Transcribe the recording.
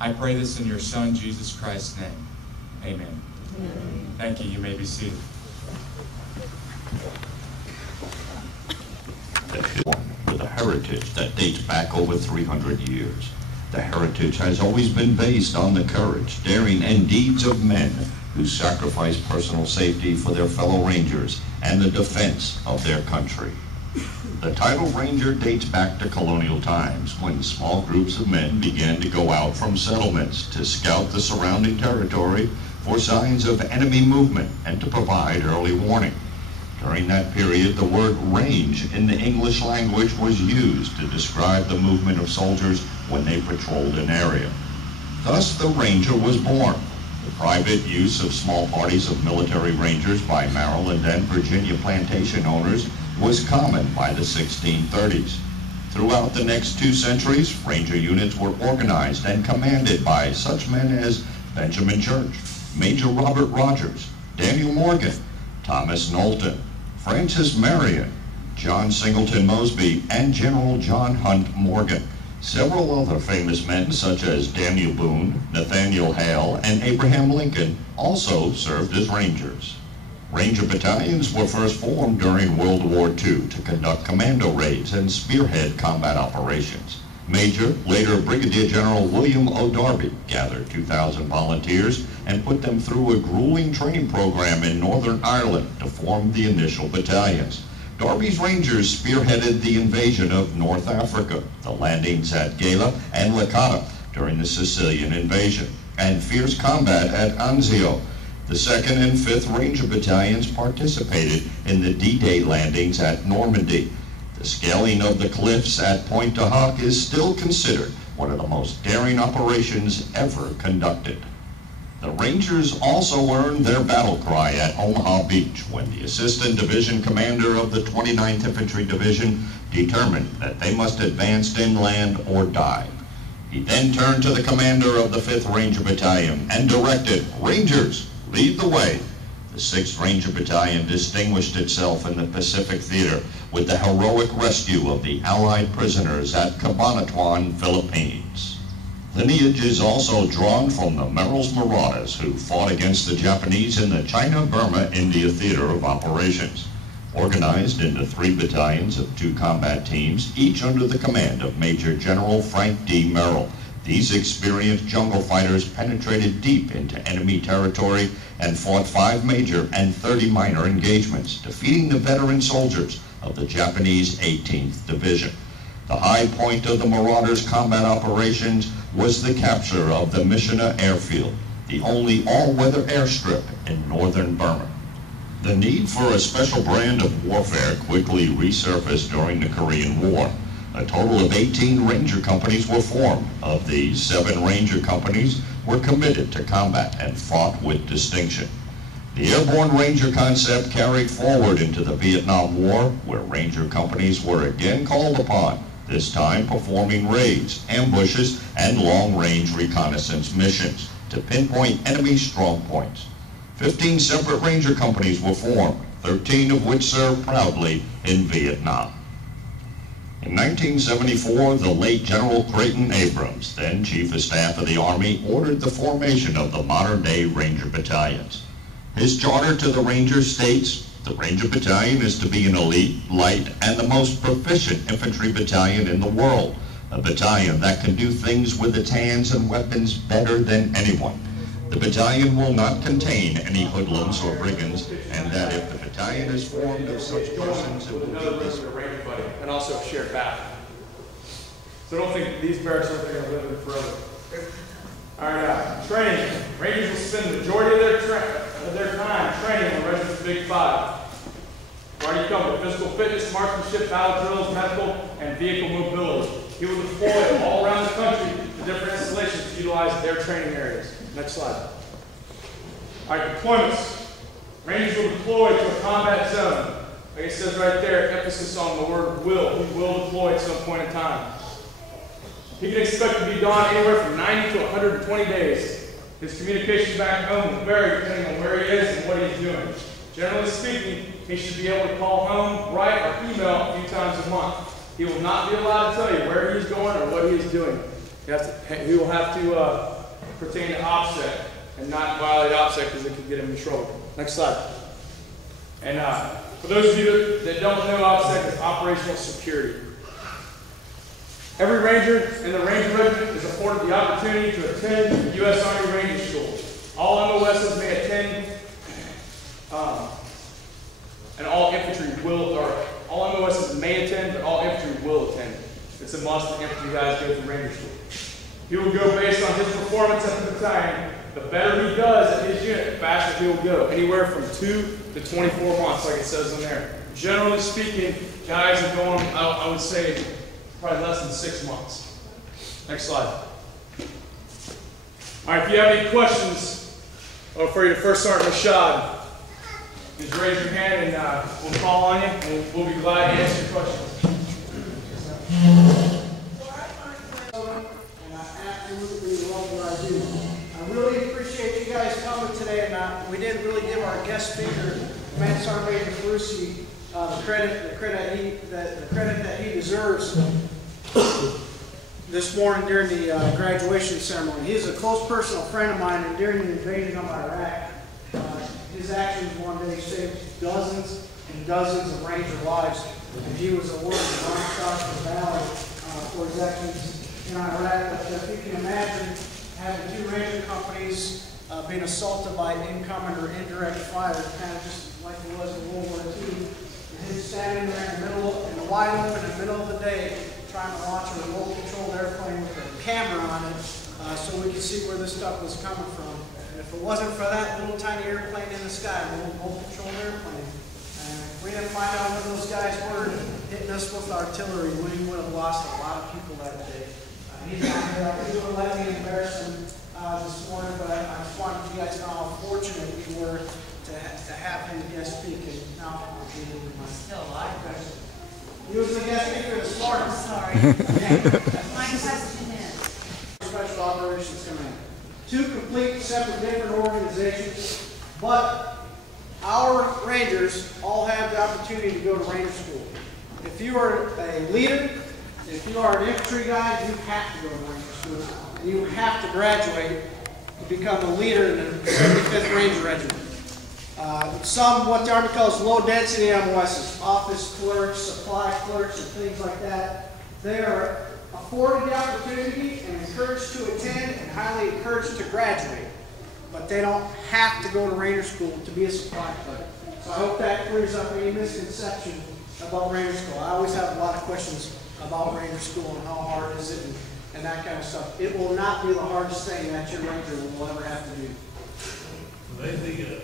I pray this in your Son, Jesus Christ's name. Amen. Amen. Thank you. You may be seated. With a heritage that dates back over 300 years. The heritage has always been based on the courage, daring, and deeds of men who sacrificed personal safety for their fellow Rangers and the defense of their country. The title Ranger dates back to colonial times when small groups of men began to go out from settlements to scout the surrounding territory for signs of enemy movement and to provide early warning. During that period, the word range in the English language was used to describe the movement of soldiers when they patrolled an area. Thus, the Ranger was born. The private use of small parties of military rangers by Maryland and Virginia plantation owners was common by the 1630s. Throughout the next 2 centuries, Ranger units were organized and commanded by such men as Benjamin Church, Major Robert Rogers, Daniel Morgan, Thomas Knowlton, Francis Marion, John Singleton Mosby, and General John Hunt Morgan. Several other famous men such as Daniel Boone, Nathaniel Hale, and Abraham Lincoln also served as Rangers. Ranger battalions were first formed during World War II to conduct commando raids and spearhead combat operations. Major, later Brigadier General William O. Darby, gathered 2,000 volunteers and put them through a grueling training program in Northern Ireland to form the initial battalions. Darby's Rangers spearheaded the invasion of North Africa, the landings at Gela and Licata during the Sicilian invasion, and fierce combat at Anzio. The 2nd and 5th Ranger Battalions participated in the D-Day landings at Normandy. The scaling of the cliffs at Pointe du Hoc is still considered one of the most daring operations ever conducted. The Rangers also earned their battle cry at Omaha Beach when the Assistant Division Commander of the 29th Infantry Division determined that they must advance inland or die. He then turned to the commander of the 5th Ranger Battalion and directed, "Rangers, lead the way." The 6th Ranger Battalion distinguished itself in the Pacific Theater with the heroic rescue of the Allied prisoners at Cabanatuan, Philippines. Lineage is also drawn from the Merrill's Marauders, who fought against the Japanese in the China-Burma-India Theater of Operations. Organized into 3 battalions of 2 combat teams, each under the command of Major General Frank D. Merrill, these experienced jungle fighters penetrated deep into enemy territory and fought 5 major and 30 minor engagements, defeating the veteran soldiers of the Japanese 18th Division. The high point of the Marauders' combat operations was the capture of the Mishina Airfield, the only all-weather airstrip in northern Burma. The need for a special brand of warfare quickly resurfaced during the Korean War. A total of 18 Ranger companies were formed. Of these, 7 Ranger companies were committed to combat and fought with distinction. The airborne Ranger concept carried forward into the Vietnam War, where Ranger companies were again called upon, this time performing raids, ambushes, and long-range reconnaissance missions to pinpoint enemy strong points. 15 separate Ranger companies were formed, 13 of which served proudly in Vietnam. In 1974, the late General Creighton Abrams, then Chief of Staff of the Army, ordered the formation of the modern-day Ranger battalions. His charter to the Rangers states, "The Ranger Battalion is to be an elite, light, and the most proficient infantry battalion in the world, a battalion that can do things with its hands and weapons better than anyone. The battalion will not contain any hoodlums or brigands, and that if the battalion is formed of such persons, it will be this." And also shared back. So don't think these barracks aren't going to live in forever. All right, training. Rangers will spend the majority of their time training on the regiment's Big 5. We've already covered physical fitness, marksmanship, battle drills, medical, and vehicle mobility. He will deploy all around the country to different installations to utilize their training areas. Next slide. All right, deployments. Rangers will deploy to a combat zone. Like it says right there, emphasis on the word will. He will deploy at some point in time. He can expect to be gone anywhere from 90 to 120 days. His communication back home will vary depending on where he is and what he's doing. Generally speaking, he should be able to call home, write, or email a few times a month. He will not be allowed to tell you where he's going or what he is doing. He will have to pertain to OPSEC and not violate OPSEC because it could get him in trouble. Next slide. And for those of you that don't know, OPSEC is operational security. Every Ranger in the Ranger Regiment is afforded the opportunity to attend the U.S. Army Ranger School. All MOSs may attend, and all infantry will, or all MOSs may attend, but all infantry will attend. It's a must that infantry guys go to Ranger School. He will go based on his performance at the battalion. The better he does at his unit, the faster he will go. Anywhere from 2 to 24 months, like it says in there. Generally speaking, guys are going, I would say, probably less than 6 months. Next slide. All right, if you have any questions for your First Sergeant Rashad, just raise your hand and we'll call on you and we'll be glad to answer your questions. And I absolutely love what I do. I really appreciate you guys coming today, and we didn't really give our guest speaker, Command Sergeant Major Carusi, the credit that he deserves this morning during the graduation ceremony. He is a close personal friend of mine, and during the invasion of Iraq, his actions one day saved dozens and dozens of Ranger lives, and he was awarded the Bronze Star for Valor for his actions in Iraq. But if you can imagine having 2 Ranger companies being assaulted by incoming or indirect fire, kind of just like it was in World War II, and him standing there in the middle, in the wide open, in the middle of the day, trying to launch a remote-controlled airplane with a camera on it, so we could see where this stuff was coming from. And if it wasn't for that little tiny airplane in the sky, a little remote-controlled airplane, if we didn't find out where those guys were hitting us with artillery, we would have lost a lot of people that day. He's not here. He's going to let me embarrass him this morning, but I just wanted you guys to know how fortunate we were to have him guest speak. And now I'll be able to Still alive. He was the guest speaker this morning. Sorry. My question is. Special Operations Command. 2 complete, separate, different organizations, but our Rangers all have the opportunity to go to Ranger School. If you are a leader, if you are an infantry guy, you have to go to Ranger School. You have to graduate to become a leader in the 75th Ranger Regiment. What the Army calls low-density MOSs, office clerks, supply clerks, and things like that. They are afforded the opportunity and encouraged to attend and highly encouraged to graduate. But they don't have to go to Ranger School to be a supply clerk. So I hope that clears up any misconception about Ranger School. I always have a lot of questions about Ranger School and how hard is it and that kind of stuff. It will not be the hardest thing that your Ranger will ever have to do. They